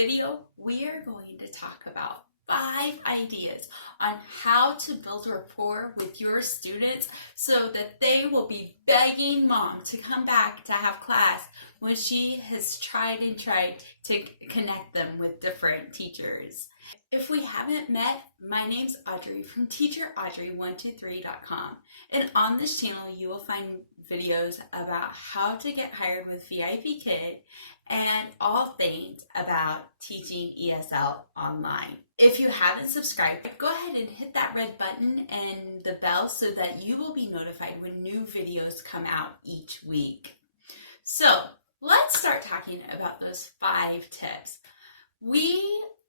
video, we are going to talk about 5 ideas on how to build rapport with your students so that they will be begging mom to come back to have class when she has tried to connect them with different teachers. If we haven't met, my name's Audrey from teacheraudrey123.com, and on this channel you will find videos about how to get hired with VIPKid and all things about teaching ESL online. If you haven't subscribed, go ahead and hit that red button and the bell so that you will be notified when new videos come out each week. So let's start talking about those 5 tips. We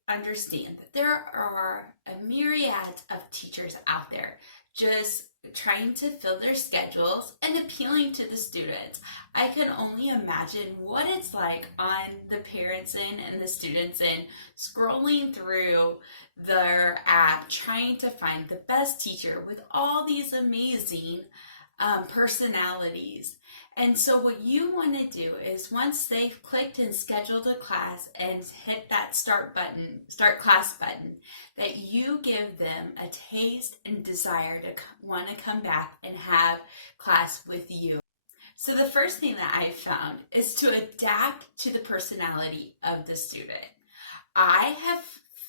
understand that there are a myriad of teachers out there just trying to fill their schedules and appealing to the students. I can only imagine what it's like on the parents' end and the students' end, scrolling through their app trying to find the best teacher with all these amazing personalities. And so what you want to do is once they've clicked and scheduled a class and hit that start class button, that you give them a taste and desire to want to come back and have class with you. So the first thing that I've found is to adapt to the personality of the student. I have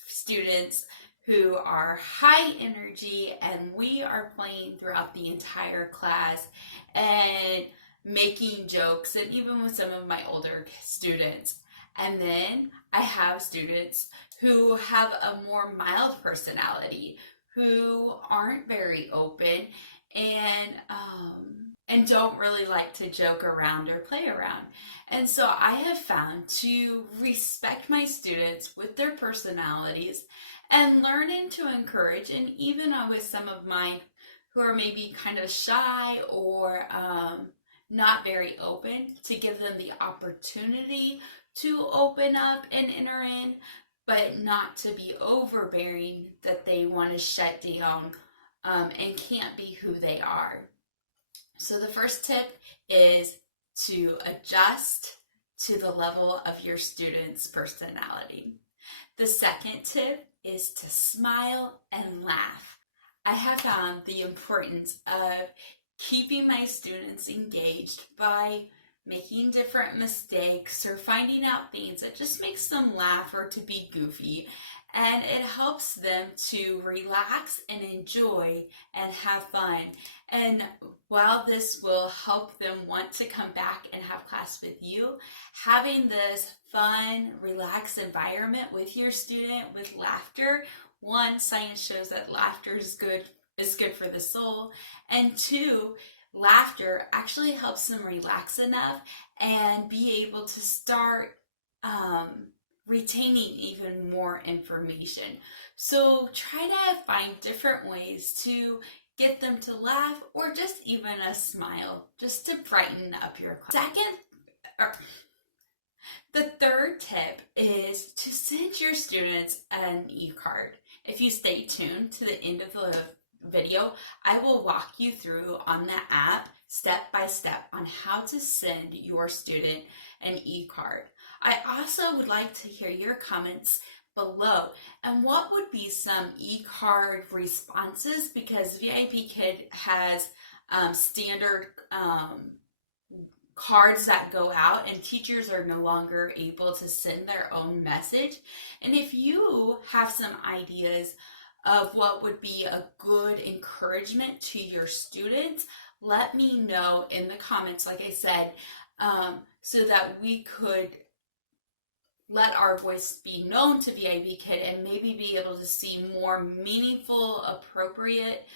students who are high energy and we are playing throughout the entire class and making jokes, and even with some of my older students. And then I have students who have a more mild personality, who aren't very open and don't really like to joke around or play around. And so I have found to respect my students with their personalities and learning to encourage, and even with some of mine who are maybe kind of shy or not very open, to give them the opportunity to open up and enter in, but not to be overbearing that they want to shut down and can't be who they are. So the first tip is to adjust to the level of your student's personality. The second tip is to smile and laugh. I have found the importance of keeping my students engaged by making different mistakes or finding out things that just makes them laugh or to be goofy, and it helps them to relax and enjoy and have fun. And while this will help them want to come back and have class with you, having this fun, relaxed environment with your student with laughter, one, science shows that laughter is good for the soul, and 2, laughter actually helps them relax enough and be able to start retaining even more information. So try to find different ways to get them to laugh or just even a smile, just to brighten up your class. The third tip is to send your students an e-card. If you stay tuned to the end of the video, I will walk you through on the app step by step on how to send your student an e-card. I also would like to hear your comments below and what would be some e-card responses, because VIPKid has standard cards that go out and teachers are no longer able to send their own message. And if you have some ideas of what would be a good encouragement to your students, let me know in the comments, like I said, so that we could let our voice be known to VIPKid and maybe be able to see more meaningful, appropriate,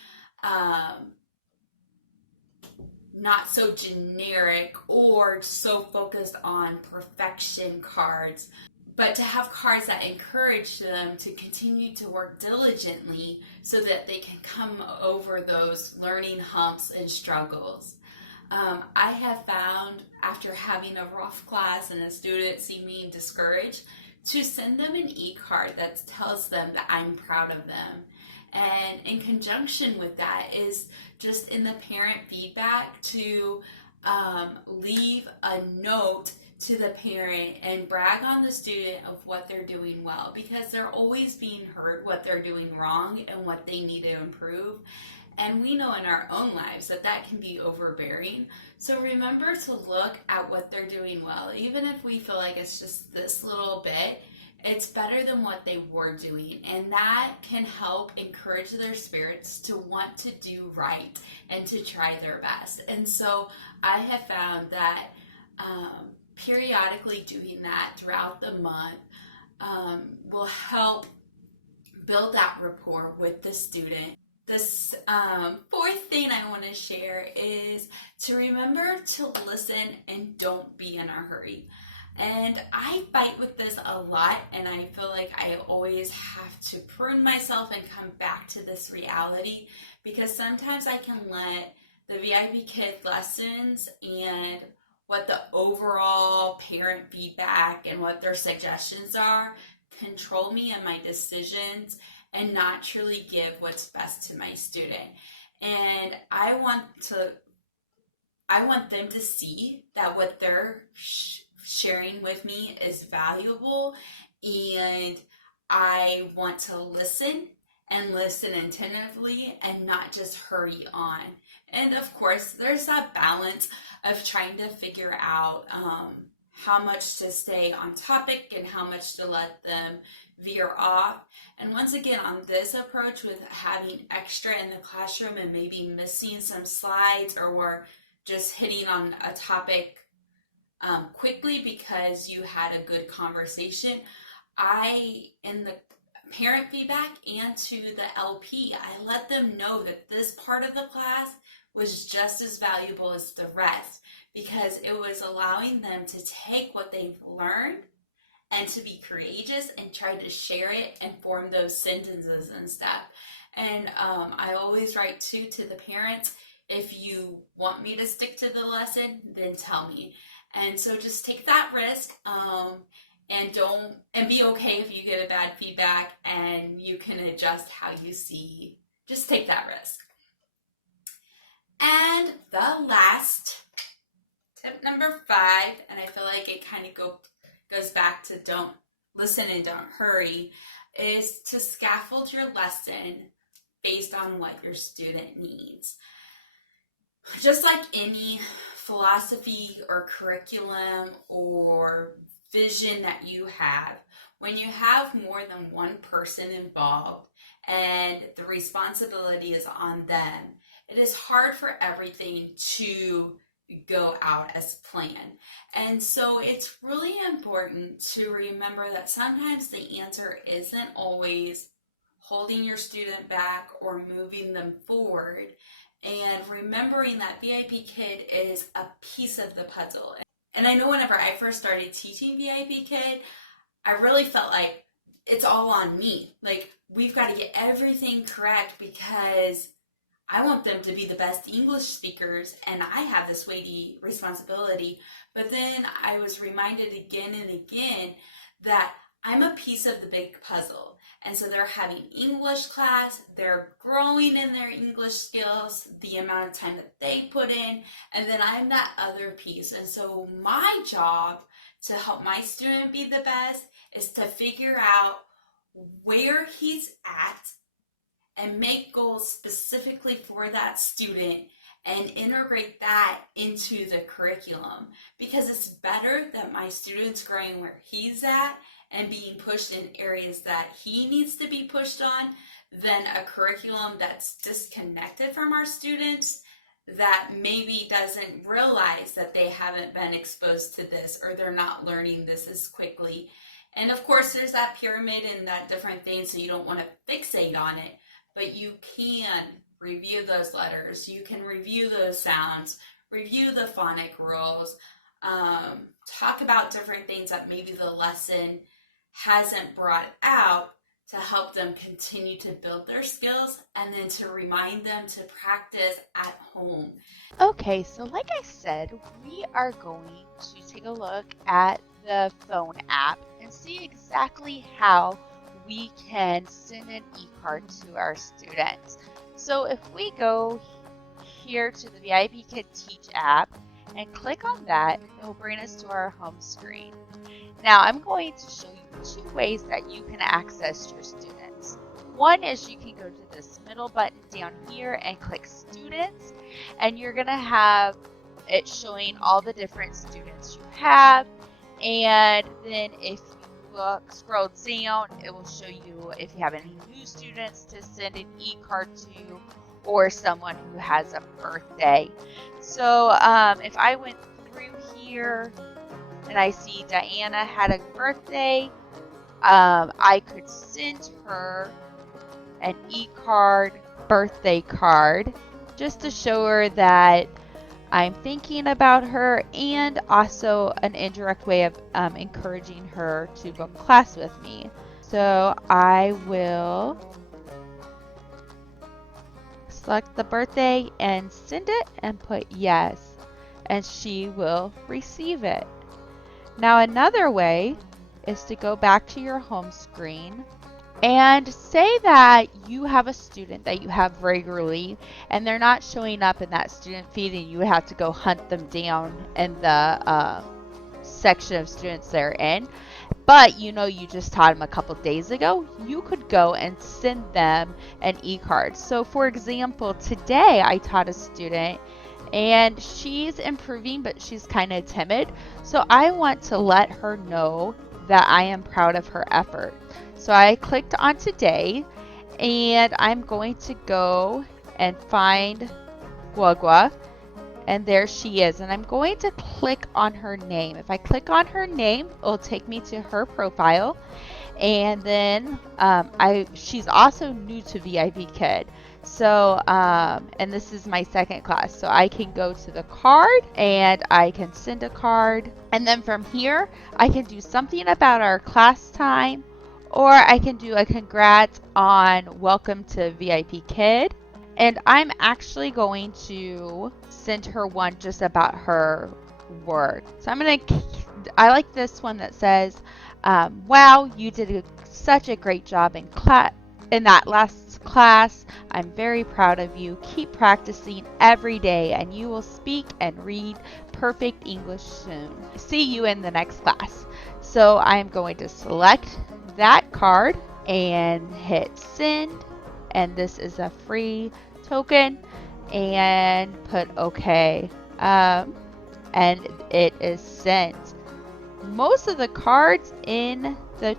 not so generic or so focused on perfection cards, but to have cards that encourage them to continue to work diligently so that they can come over those learning humps and struggles. I have found, after having a rough class and a student seeming discouraged, to send them an e-card that tells them that I'm proud of them. And in conjunction with that is just in the parent feedback to leave a note to the parent and brag on the student of what they're doing well, because they're always being heard what they're doing wrong and what they need to improve. And we know in our own lives that that can be overbearing. So remember to look at what they're doing well. Even if we feel like it's just this little bit, it's better than what they were doing. And that can help encourage their spirits to want to do right and to try their best. And so I have found that periodically doing that throughout the month will help build that rapport with the student. This fourth thing I want to share is to remember to listen and don't be in a hurry. And I fight with this a lot, and I feel like I always have to prune myself and come back to this reality, because sometimes I can let the VIPKid lessons and what the overall parent feedback and what their suggestions are control me and my decisions and not truly give what's best to my student. And I want them to see that what they're sharing with me is valuable, and I want to listen and listen attentively and not just hurry on. And of course, there's that balance of trying to figure out how much to stay on topic and how much to let them veer off. And once again, on this approach with having extra in the classroom and maybe missing some slides or just hitting on a topic quickly because you had a good conversation, in the parent feedback and to the LP, I let them know that this part of the class was just as valuable as the rest, because it was allowing them to take what they've learned and to be courageous and try to share it and form those sentences and stuff. And I always write to the parents, if you want me to stick to the lesson, then tell me. And so just take that risk, and be okay if you get a bad feedback, and you can adjust how you see. Just take that risk. And the last tip, number 5, and I feel like it kind of goes back to don't listen and don't hurry, is to scaffold your lesson based on what your student needs. Just like any philosophy or curriculum or vision that you have, when you have more than one person involved and the responsibility is on them, it is hard for everything to go out as planned. And so it's really important to remember that sometimes the answer isn't always holding your student back or moving them forward, and remembering that VIPKid is a piece of the puzzle. And I know whenever I first started teaching VIPKid, I really felt like it's all on me. Like, we've got to get everything correct because I want them to be the best English speakers, and I have this weighty responsibility. But then I was reminded again and again that I'm a piece of the big puzzle. And so they're having English class, they're growing in their English skills, the amount of time that they put in, and then I'm that other piece. And so my job to help my student be the best is to figure out where he's at and make goals specifically for that student and integrate that into the curriculum, because it's better that my student's growing where he's at and being pushed in areas that he needs to be pushed on than a curriculum that's disconnected from our students that maybe doesn't realize that they haven't been exposed to this or they're not learning this as quickly. And of course, there's that pyramid and that different thing, so you don't want to fixate on it, but you can review those letters, you can review those sounds, review the phonic rules, talk about different things that maybe the lesson hasn't brought out to help them continue to build their skills, and then to remind them to practice at home. Okay, so like I said, we are going to take a look at the phone app and see exactly how we can send an e-card to our students. So if we go here to the VIPKid Teach app and click on that. It will bring us to our home screen. Now I'm going to show you 2 ways that you can access your students. One is you can go to this middle button down here and click Students, and you're going to have it showing all the different students you have. And then if you scroll down, it will show you if you have any new students to send an e-card to, or someone who has a birthday. So if I went through here and I see Diana had a birthday, I could send her an e-card, birthday card, just to show her that I'm thinking about her, and also an indirect way of encouraging her to book class with me. So I will select the birthday and send it and put yes, and she will receive it. Now another way is to go back to your home screen and say that you have a student that you have regularly and they're not showing up in that student feed, and you have to go hunt them down in the section of students they're in, but you know you just taught them a couple days ago. You could go and send them an e-card. So for example, today I taught a student and she's improving, but she's kind of timid. So I want to let her know that I am proud of her effort. So I clicked on today, and I'm going to go and find Guagua, and there she is. And I'm going to click on her name. If I click on her name, it will take me to her profile. And then she's also new to VIPKid. So, and this is my second class. So I can go to the card and I can send a card. And then from here, I can do something about our class time, or I can do a congrats on welcome to VIPKid. And I'm actually going to send her one just about her work. So I like this one that says, wow, you did such a great job in that last class. I'm very proud of you. Keep practicing every day and you will speak and read perfect English soon. See you in the next class. So I'm going to select that card and hit send. And this is a free token, and put OK. And it is sent. Most of the cards in the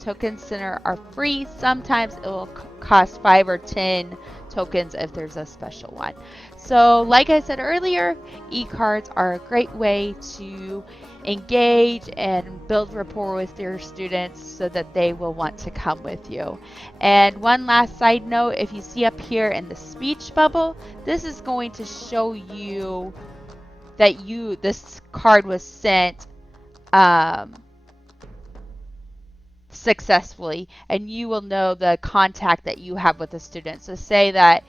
token center are free. Sometimes it will cost 5 or 10 tokens if there's a special one. So like I said earlier, e-cards are a great way to engage and build rapport with your students so that they will want to come with you. And one last side note, if you see up here in the speech bubble, this is going to show you that this card was sent successfully, and you will know the contact that you have with the student. So say that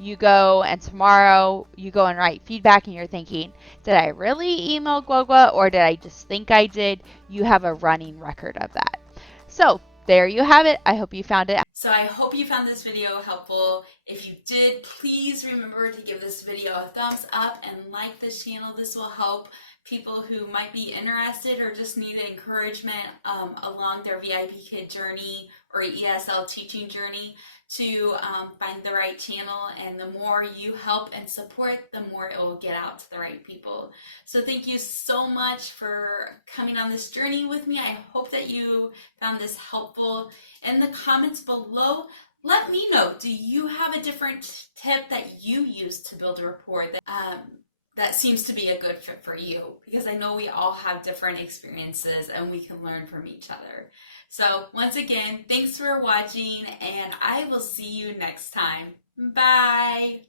you go and tomorrow you go and write feedback and you're thinking, did I really email Guagua or did I just think I did? You have a running record of that. So there you have it. I hope you found it. So I hope you found this video helpful. If you did, please remember to give this video a thumbs up and like this channel. This will help people who might be interested or just need encouragement along their VIPKid journey or ESL teaching journey to find the right channel. And the more you help and support, the more it will get out to the right people. So thank you so much for coming on this journey with me. I hope that you found this helpful. In the comments below, let me know, do you have a different tip that you use to build a rapport that seems to be a good fit for you? Because I know we all have different experiences and we can learn from each other. So once again, thanks for watching, and I will see you next time. Bye!